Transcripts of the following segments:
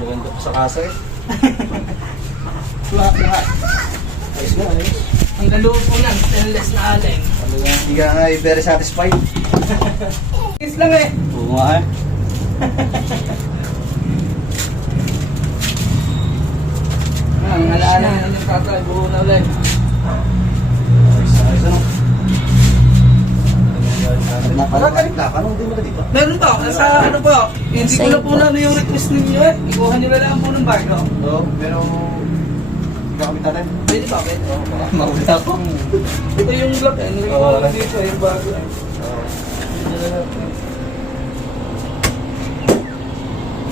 maganda pa sa kasa eh. Lahat. Ayos na, ayos. Ang galo po yan, stainless na alin. Hindi ka nga very satisfied. Is lang eh. Oo nga eh. Ang alaala na yung tatay, buo na ulit. Ayos ano. Nakakalit na, anong din mo na dito? Meron po, sa ano po, hindi ko na po na yung request ninyo eh. Ikuha nyo na lang po ng bago. Oo, pero hindi ka kami tanan. Pwede ba? Pwede. Maula ko. Ito yung block eh, nilikuha ko dito yung bago eh.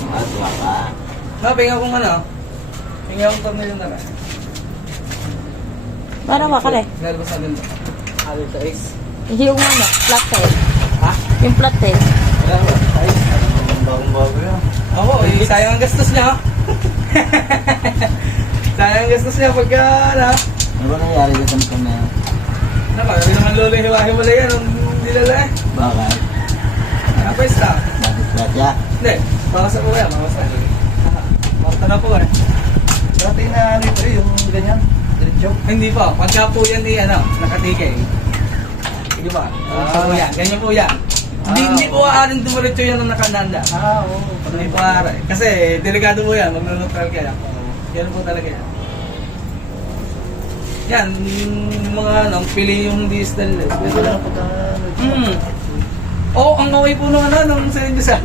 Aswa ka. Pinga kong ano, pinga kong tornilyo na lang. Para makale. Lalabas natin ito. Alit sa X. Yung ano, flat tail. Ha? Yung flat tail. Ayos. Bagong-bago yan. Oo, sayang ang gastos niya. Sayang ang gastos niya pagka, ano. Ano ba nangyari sa tampon na yan? Nakakari naman lolo yung hiwa-hiwalay yan, nung dinala eh. Bakit? Napwesta. Bakit platya? Hindi, makasa po yan, makasa. Marta na po eh. Dati na ano ito eh, yung ganyan. Diretso. Hindi po, pagka po yan ano, nakatigay. Hindi ba? Sa po yan, ganyan po yan. Hindi po aaring dumiretso yan ng nakananda. Oo. Hindi po aaring. Kasi delikado po yan, mag-neutral kaya. Yan po talaga yan. Yan, yung mga ano, pili yung hindi stainless. Ito lang pagka... Oo, ang okay po nung ano, nung sa inyo sa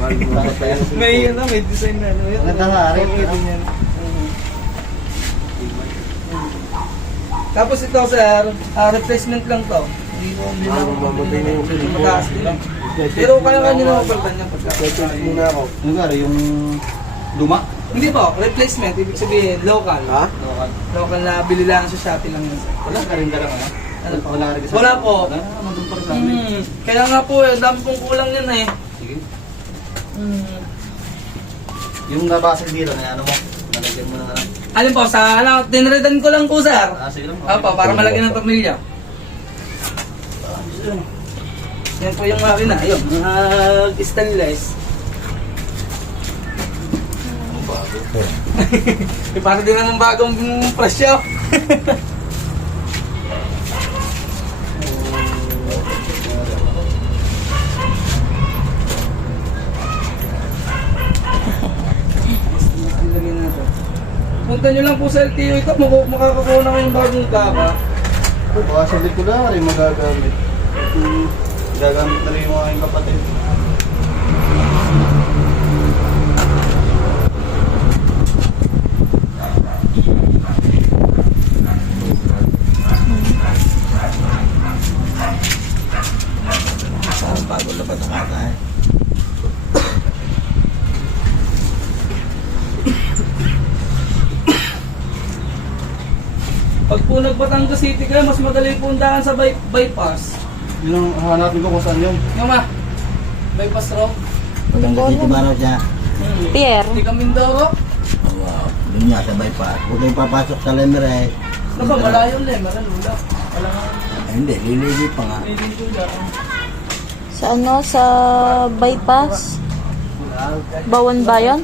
may ano, may design na ano. Maganda nga, rin. Tapos ito sir, replacement lang to. Hindi na ako mataas din. Pero kaya nyo na mapalitan niya pagka. Muna ako. Ano nga yung luma? Hindi po, replacement, ibig sabihin local. Ha? Local na bili lang sa Shopee lang yun. Wala ka rin dala ka na? Ano po? Wala ka rin Wala po. Nandun pa rin sa amin. Kaya nga po, dami pong kulang yan eh. Sige. Yung nabasag dito na ano mo? Nalagyan mo ng ano? Alin po, sa ano, tinredan ko lang po sir. Sige lang. Opo, para malagyan ng tornilyo. Yan po yung makina. Ayun, stainless. Bago. Para din naman bagong presyo. Punta nyo lang po sa LTO ito, makakakuha na kayong bagong kaka. Baka sa ko lang rin magagamit. Gagamit na rin yung aking kapatid. Saan bago labat ang kata eh? Pag po nagbatangas City kayo, mas madali po ang daan sa bypass. Yun ang hanapin ko kung saan yun. Yung ma, bypass road. Maganda dito ba raw siya? Pierre. Hindi ka Mindoro. Oh, wow. Doon niya sa bypass. Huwag kayong papasok sa Lemeray. Ano ba, malayo lang, malalula. Wala nga. Ay, hindi, liligi pa nga. May dito lang. Sa ano, sa bypass? Bawan Bayan?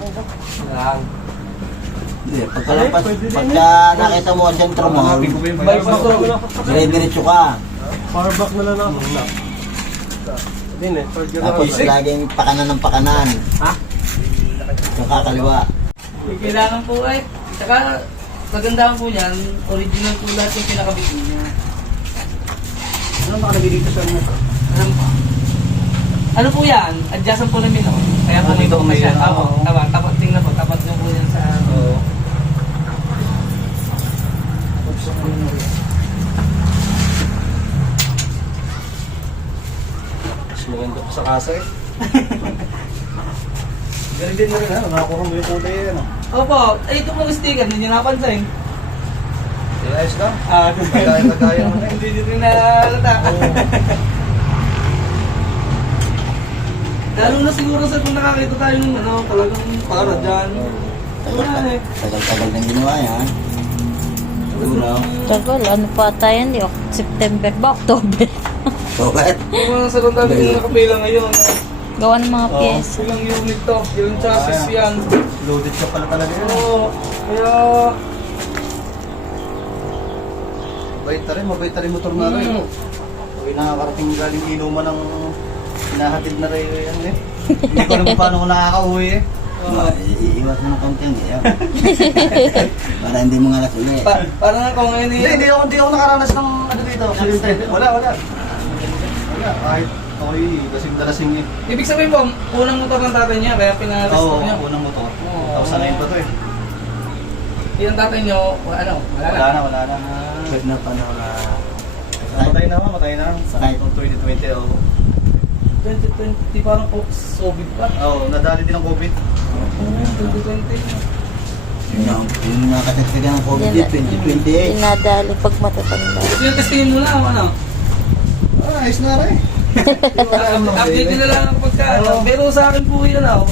Hindi, pagka nakita mo ang sentro mo, Bypass road. dire-diretso ka. Powerback na lang ako. Din eh. Tapos laging pakanan ng pakanan. Ha? Nakakaliwa. Kailangan po eh. Saka, magandaan po yan, original po lahat yung pinakabit niya. Ano nakalagay dito sa ano? Alam po. Ano po yan? Adjacent po namin ako. Kaya po may dito bukas may yan. ano, Ako, tama. Tapat, tingnan po. Tapat nyo po yan sa... Oo. Mas maganda pa sa kasa eh. Ganun din na rin ano, nakakuha mo yung kulay eh ano. Opo, ay ito pong sticker, hindi nyo napansin. Eh, ayos lang. Kagaya mo na eh. Hindi nyo rin nalata. Lalo na siguro sa kung nakakita tayo ng ano, talagang para dyan. Wala eh. Tagal-tagal nang ginawa yan. Siguro. Tagal, ano pa tayo? Hindi, September ba? October? So, bakit? Kung mga sa kung tayo yung nakapila ngayon. Gawa ng mga pyesa. Ilang unit to, yung chassis yan. Loaded ka pala talaga yun. Oo, kaya... Mabait na rin motor na rin. Pag nakakarating galing inuman ng hinahatid na rin yan eh. Hindi ko alam kung paano ko nakakauwi eh. Iiwas mo ng kaunti ang gaya. Para hindi mo nga uli. Parang ako ngayon eh. Hindi ako nakaranas ng ano dito. Wala. Wala, kahit ako'y lasing eh. Ibig sabihin po, unang motor ng tatay niya, kaya pinarestore Oo, niya. unang motor. Oo. Tapos sanayin pa to eh. Yung tatay niyo, ano, wala na. Wala na. Pwede na pa na Matay na. Sakay. Noong 2020 ako. 2020 parang COVID pa. Oo, nadali din ang COVID. 2020. Yung nakatagsagan ng COVID, 2028. Dinadali pag matatanda. Ito yung testingin mo lang, ano? Ayos na rin. Update nila lang ako pagka, ano. Pero sa akin po yun, ano.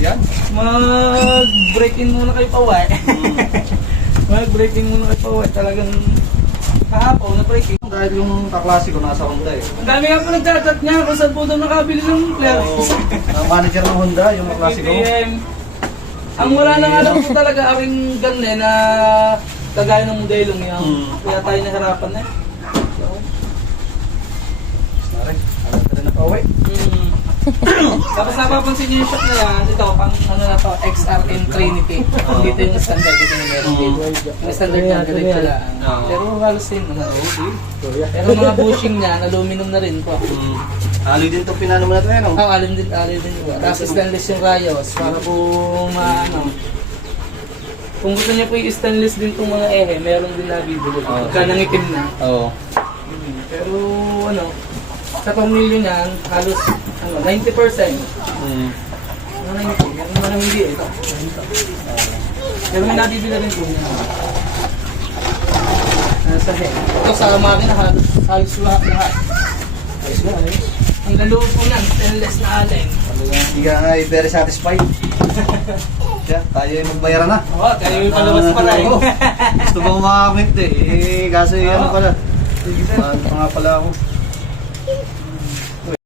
Yan. Mag-break-in muna kayo pa, Mag-break-in muna kayo pa, talagang kahapon na break-in. Dahil yung kaklase ko nasa Honda eh. Ang dami nga po nagchat-chat niya kung saan po daw nakabili ng flare. Oo. Ang manager ng Honda, yung kaklase ko. PTM. Ang wala na nga lang po talaga aking ganun na kagaya ng modelong yan. Kaya tayo nahirapan na. Sorry. Alam ka rin na pauwi. Tapos napapansin niyo yung shop na yan, ito pang ano na to, XRN Trinity. Dito yung standard, dito yung meron dito. Yung standard niya, diretso lang. Pero halos din naman. Pero mga bushing niya, aluminum na rin po. Aloy din to pinano mo na ito eh, no? Alin din po. Tapos stainless yung rayos para po maano. Kung gusto niya po yung stainless din itong mga ehe, meron din nabibili. Pagka nangitim na. Oo. Pero ano, sa tornilyo niyan, halos 90%. Ano 90? Meron naman hindi eh. Ito. Pero may nabibili rin po niya. Sa head. Ito sa makina, halos lahat. Ayos na, ayos. Ang lalo po niyan, stainless na allen. Hindi ka nga very satisfied. Siya, tayo ay magbayaran na. Oo, tayo yung palabas pa rin. Oo. Gusto ko makakamit eh. Kaso ano pala. Ano pa nga pala ako.